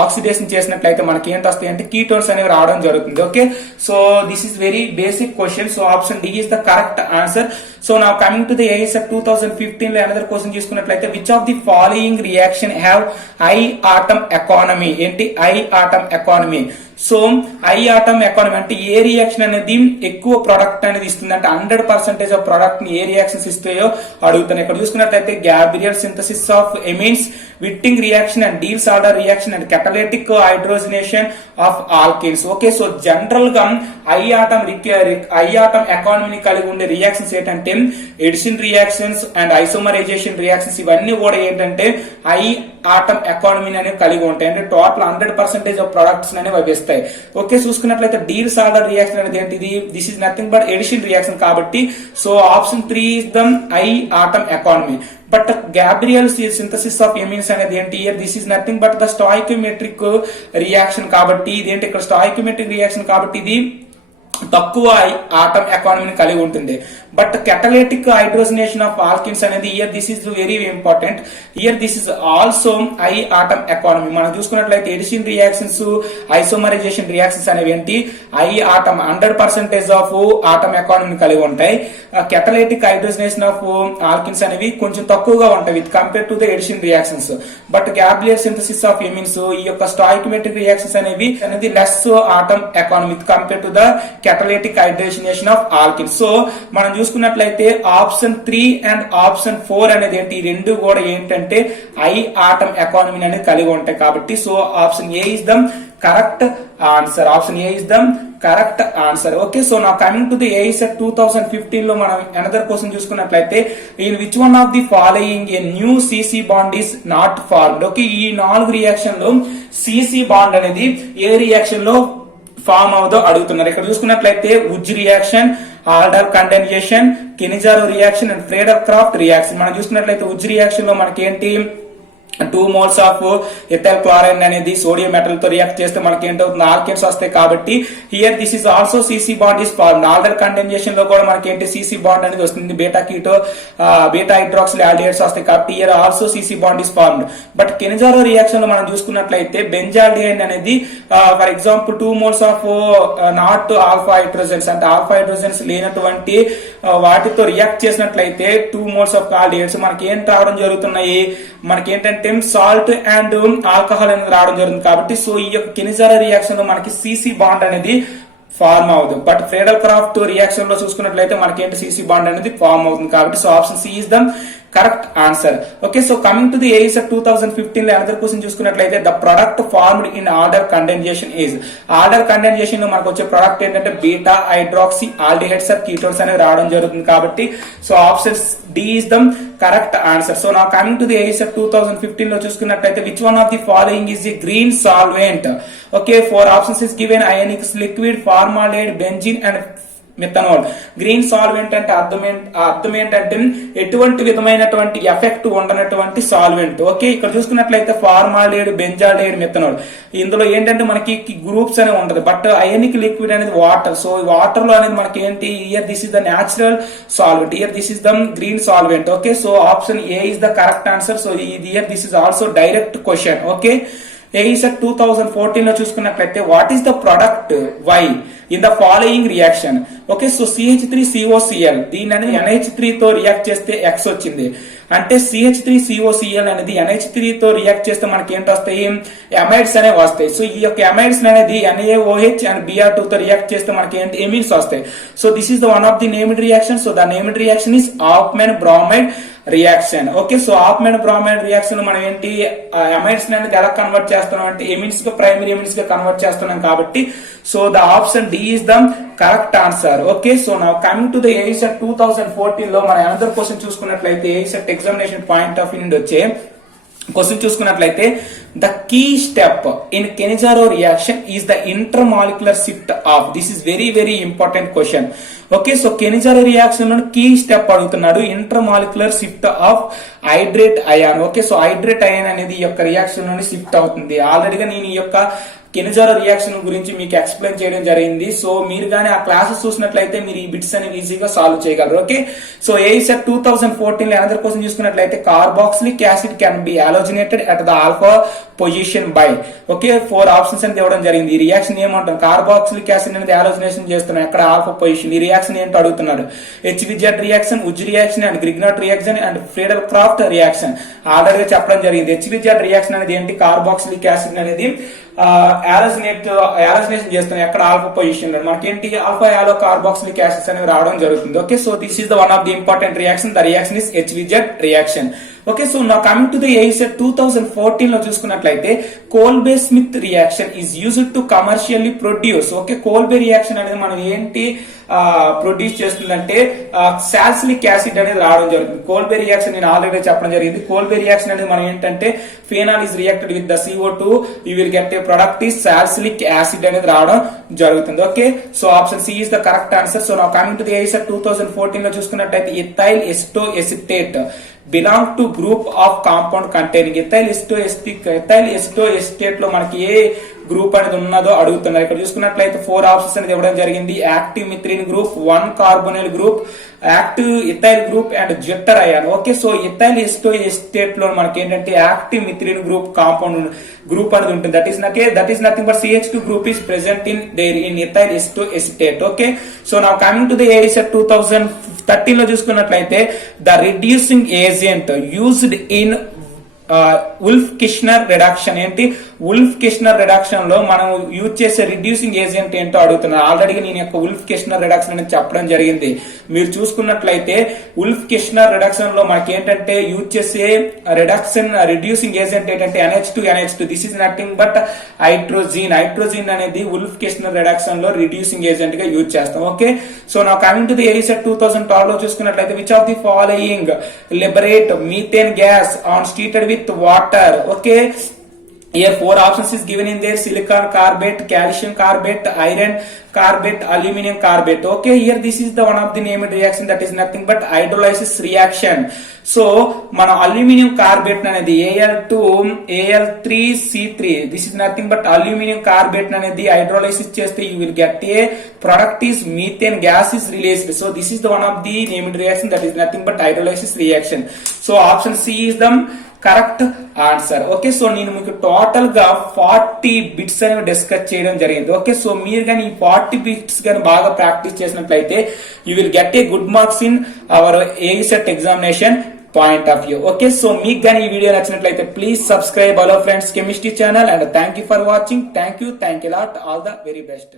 oxidation చేసినట్లయితే మనకి ఏంటి వస్తాయి అంటే ketones అనేవి రావడం జరుగుతుంది. Okay, so this is very basic question. So option D is the correct answer. So now coming to the AICET 2015 లో అనదర్ క్వశ్చన్ చూసుకున్నట్లయితే which of the following reaction have high atom economy. ఏంటి, high atom economy. So high atom economy అంటే ఏ reaction అనేది ఎక్కువ product అనేది ఇస్తుంది అంటే 100% ఆఫ్ ప్రొడక్ట్ ని ఏ రియాక్షన్స్ ఇస్తాయో అడుగుతాను. ఇక్కడ చూసుకున్నట్లయితే Gabriel synthesis of amines, Wittig reaction and Diels Alder reaction and catalytic hydrogenation of alkanes. Okay, so general గా హై ఆటమ్ ఎకానమీని కలిగి ఉండే రియాక్షన్స్ ఏంటంటే addition reactions and isomerization reactions. ఇవన్నీ కూడా ఏంటంటే హై ఆటమ్ ఎకానమీ అనేవి కలిగి ఉంటాయి. అంటే టోటల్ 100% ఆఫ్ ప్రొడక్ట్స్ అనేవి అవి ఇస్తాయి. ఓకే, చూసుకున్నట్లయితే డీల్స్ ఆర్డర్ రియాక్షన్ అనేది ఏంటిది, this is nothing but addition reaction కాబట్టి so option 3 is the high atom economy. But Gabriel synthesis of amines అనేది ఏంటి, this is nothing but the stoichiometric reaction. కాబట్టి ఇదేంటి, ఇక్కడ స్టాయికోమెట్రిక్ రియాక్షన్ కాబట్టి ఇది తక్కువ ఆటమ్ ఎకానమీని కలిగి ఉంటుంది. But catalytic hydrogenation of alkynes అనేది here this is very important. Here this is also high atom economy. మనం చూసుకున్నట్లయితే ఎడిషన్ రియాక్షన్స్, ఐసోమరైజేషన్ రియాక్షన్స్ అనేవి ఏంటి, హై ఆటమ్ 100% ఆఫ్ ఆటమ్ ఎకానమీని కలిగి ఉంటాయి. కెటలిటిక్ హైడ్రోజనేషన్ ఆఫ్ ఆల్కిన్స్ అనేవి కొంచెం తక్కువగా ఉంటాయి with compare to the addition reactions. But Gabriel synthesis of amines, ఈ యొక్క స్టాయికోమెట్రిక్ రియాక్షన్స్ అనేవి less atom economy with compare to the catalytic hydrogenation of alkynes. So మనం చూసుకున్నట్లయితే ఆప్షన్ 3 అండ్ ఆప్షన్ 4 అనేది ఏంటి, ఈ రెండు కూడా ఏంటంటే హై ఆటమ్ ఎకానమీ అనేది కలిగి ఉంటాయి. కాబట్టి so option A is the correct answer. Option A is the correct answer. Okay, so నా కమింగ్ టు ది AISET 2015 లో మనం అనదర్ క్వశ్చన్ చూసుకున్నట్లయితే in which one of the following a new CC bond is not formed. Okay, ఈ 4 reaction లో CC bond అనేది ఏ reaction లో form అవుదో అడుగుతున్నారు. ఇక్కడ చూసుకున్నట్లయితే ఉజ్ reaction, aldol condensation, Cannizzaro reaction and Friedel Crafts reaction. మనం చూసుకున్నట్లయితే ఉజ్ రియాక్షన్ లో మనకి ఏంటి 2 moles ఆఫ్ ఎథైల్ క్లోరైడ్ అనేది సోడియం మెటల్ తో రియాక్ట్ చేస్తే మనకి ఏంటవుతుంది, ఆల్కేన్స్ వస్తాయి. కాబట్టి here this is also CC bond is formed. Aldol condensation లో కూడా మనకి ఏంటి CC బాండ్ అనేది వస్తుంది. Beta keto beta hydroxyl aldehydes వస్తాయి. కాబట్టి here also CC bond is formed. But Cannizzaro reaction లో మనం చూసుకున్నట్లయితే బెంజాల్డిహైడ్ అనేది for example 2 moles of not alpha hydrogens, అంటే ఆల్ఫా హైడ్రోజన్స్ లేనటువంటి వాటితో రియాక్ట్ చేసినట్లయితే 2 moles ఆఫ్ ఆల్డిహైడ్స్ మనకి ఏం రావడం జరుగుతున్నాయి, మనకి ఏంటంటే సాల్ట్ అండ్ ఆల్కహాల్ అనేది రావడం జరుగుతుంది. కాబట్టి సో ఈ యొక్క కెనిజారో రియాక్షన్ లో మనకి CC బాండ్ అనేది ఫార్మ్ అవుతుంది. బట్ ఫ్రేడల్ క్రాఫ్ట్ రియాక్షన్ లో చూసుకున్నట్లయితే మనకి ఏంటి CC బాండ్ అనేది ఫార్మ్ అవుతుంది. కాబట్టి so option C is the correct answer. Okay, so coming to the AISET 2015 లో అనదర్ క్వశ్చన్ చూసుకున్నట్లయితే the product formed in aldol condensation is. Aldol condensation లో మనకు వచ్చే ప్రొడక్ట్ ఏంటంటే beta hydroxy aldehydes or ketones అనేది రావడం జరుగుతుంది. కాబట్టి so option D is the correct answer. So నా కమింగ్ టు ది AISET 2015 లో చూసుకున్నట్లయితే which one of the following is the green solvent. Okay, 4 options is given, ionics, liquid, formaldehyde, benzene and methanol. Green solvent అంటే అర్థం ఏంటంటే ఎటువంటి విధమైనటువంటి effect ఉండనటువంటి solvent. Okay, ఇక్కడ చూసుకున్నట్లయితే ఫార్మాల్డిహైడ్, బెంజాల్డిహైడ్, మిథనాల్ ఇందులో ఏంటంటే మనకి గ్రూప్స్ అనేవి ఉండదు. బట్ అయానిక్ లిక్విడ్ అనేది వాటర్. సో వాటర్ లో అనేది మనకి ఏంటి, here this is the natural solvent, here this is the green solvent. Okay, so option A is the correct answer. So here this is also direct question. Okay, AISET 2014 లో చూసుకున్నట్లయితే what is the product Y in the following reaction. Okay, so CH3COCl దీని అనేది NH3 తో react చేస్తే X వచ్చింది. అంటే CH3COCl అనేది NH3 తో రియాక్ట్ చేస్తే మనకి ఏంటి వస్తాయి, ఎమైడ్స్ అనేవి వస్తాయి. సో ఈ యొక్క ఎమైడ్స్ అనేది NaOH అండ్ Br2 తో రియాక్ట్ చేస్తే మనకి ఏంటి, ఎమిన్స్ వస్తాయి. So this is the one of the named reaction. So the named reaction is Hofmann bromide reaction. Okay, so Hofmann bromide reaction మనం ఏంటి ఎమైడ్స్ అనేది ఎలా కన్వర్ట్ చేస్తున్నాం అంటే ఎమిన్స్ గా ప్రైమరీ ఎమిన్స్ గా కన్వర్ట్ చేస్తున్నాం. కాబట్టి so the option D is the correct answer. Okay, so now coming to the AISET 2014 లో మన అనదర్ క్వశ్చన్ చూసుకున్నట్లయితే AISET examination point of view నుండి వచ్చే క్వశ్చన్ చూసుకున్నట్లయితే the key step in Cannizzaro reaction is the intermolecular shift of. This is very very important question. Okay, so Cannizzaro reaction లో key step అడుగుతున్నాడు, intermolecular shift of hydrate ion. Okay, so hydrate ion అనేది ఈ యొక్క reaction నుండి shift అవుతుంది. ఆల్రెడీగా నేను ఈ యొక్క కెనిజారో రియాక్షన్ గురించి మీకు ఎక్స్ప్లెయిన్ చేయడం జరిగింది. సో మీరు కానీ ఆ క్లాసెస్ చూసినట్లయితే మీరు ఈ బిట్స్ అనేవి ఈజీగా సాల్వ్ చేయగలరు. ఓకే, సో AISET 2014 లో అనదర్ క్వశ్చన్ చూసుకున్నట్లయితే carboxylic acid can be halogenated at the alpha position by. Okay, 4 options అని ఇవ్వడం జరిగింది. ఈ రియాక్షన్ ఏమంటాం, కార్బాక్సిలిక్ యాసిడ్ అనేది హాలోజనేషన్ చేస్తున్నాం ఎక్కడ, ఆల్ఫా పొజిషన్. ఈ రియాక్షన్ ఏంటో అడుగుతున్నాడు. HVZ రియాక్షన్, ఉజ్ reaction and Grignard reaction and Friedel Crafts reaction. Already చెప్పడం జరిగింది. HVZ రియాక్షన్ అనేది ఏంటి, కార్బాక్సిలిక్ యాసిడ్ అనేది హాలోజనేషన్ చేస్తున్నాం ఎక్కడ, ఆల్ఫా పొజిషన్ లో. మనకేంటి ఆల్ఫా యాలో కార్బాక్సిలిక్ యాసిడ్స్ అనేవి రావడం జరుగుతుంది. Okay, so this is the one of the important reaction. The reaction is HVZ reaction. Okay, so నా కమింగ్ టు ది AISET 2014 లో చూసుకున్నట్లయితే Kolbe Schmidt reaction is used to commercially produce. Okay, Kolbe reaction అనేది మనం ఏంటి produce చేస్తుందంటే salicylic acid అనేది రావడం జరుగుతుంది. కోల్బే రియాక్షన్ నేను ఆల్రెడీ చెప్పడం జరిగింది. కోల్బే రియాక్షన్ అనేది మనం ఏంటంటే phenol is reacted with the CO2 you will get a product is salicylic acid అనేది రావడం జరుగుతుంది. Okay, so option C is the correct answer. So నా కమింగ్ టు ది AISET 2014 లో చూసుకున్నట్లయితే ethyl acetoacetate belong to group of compound containing ethyl acetate లో మనకి ఏ group అనేది ఉన్నదో అడుగుతున్నారు. ఇక్కడ చూసుకున్నట్లయితే 4 ఆప్షన్స్ అనేది ఇవ్వడం జరిగింది. Active methylene group, 1 carbonyl group, active ethyl group and zwitterion. Okay, so ethyl acetate లో మనకి ఏంటంటే active methylene group compound group అనేది ఉంటుంది. That is nothing but CH2 group is present in ethyl acetate. Okay, so now coming to the AICET 2013 లో చూసుకున్నట్లయితే the reducing agent used in Wolff Kishner reduction ఏంటి, Wolff Kishner reduction లో మనం use చేసే reducing agent ఏంటో అడుగుతున్నారు. Already నేను యొక్క ఉల్ఫ్ కిష్నర్ రిడక్షన్ అనేది చెప్పడం జరిగింది. మీరు చూసుకున్నట్లయితే ఉల్ఫ్ కిష్నర్ రిడక్షన్ లో మనకి ఏంటంటే యూజ్ చేసే రిడ్యూసింగ్ ఏజెంట్ ఏంటంటే NH2 this is nothing but hydrazine అనేది ఉల్ఫ్ కిష్నర్ రిడక్షన్ లో రిడ్యూసింగ్ ఏజెంట్ గా యూజ్ చేస్తాం. ఓకే, సో నా కమింగ్ టు ది AICET 2012 లో చూసుకున్నట్లయితే which of the following liberate methane gas on treated with water. Okay, here 4 options is given in there: silicon carbate, calcium carbate, iron carbate, aluminum carbate. Okay, here this is the one of the named reaction that is nothing but hydrolysis reaction. So మన aluminium carbide అనేది Al2Al3C3, this is nothing but aluminium carbide అనేది hydrolysis చేస్తే you will get a product is methane gas is released. So this is the one of the named reaction that is nothing but hydrolysis reaction. So option C is the correct answer. Okay, so నేను మీకు total గా 40 bits అనేవి discuss చేయడం జరిగింది. Okay, so మీరు కానీ ఈ 40 bits కానీ బాగా ప్రాక్టీస్ చేసినట్లయితే you will get a good marks in our AICET examination point of view. Okay, so మీకు కానీ ఈ వీడియో నచ్చినట్లయితే please subscribe hello friends chemistry channel and thank you for watching. Thank you lot. All the very best.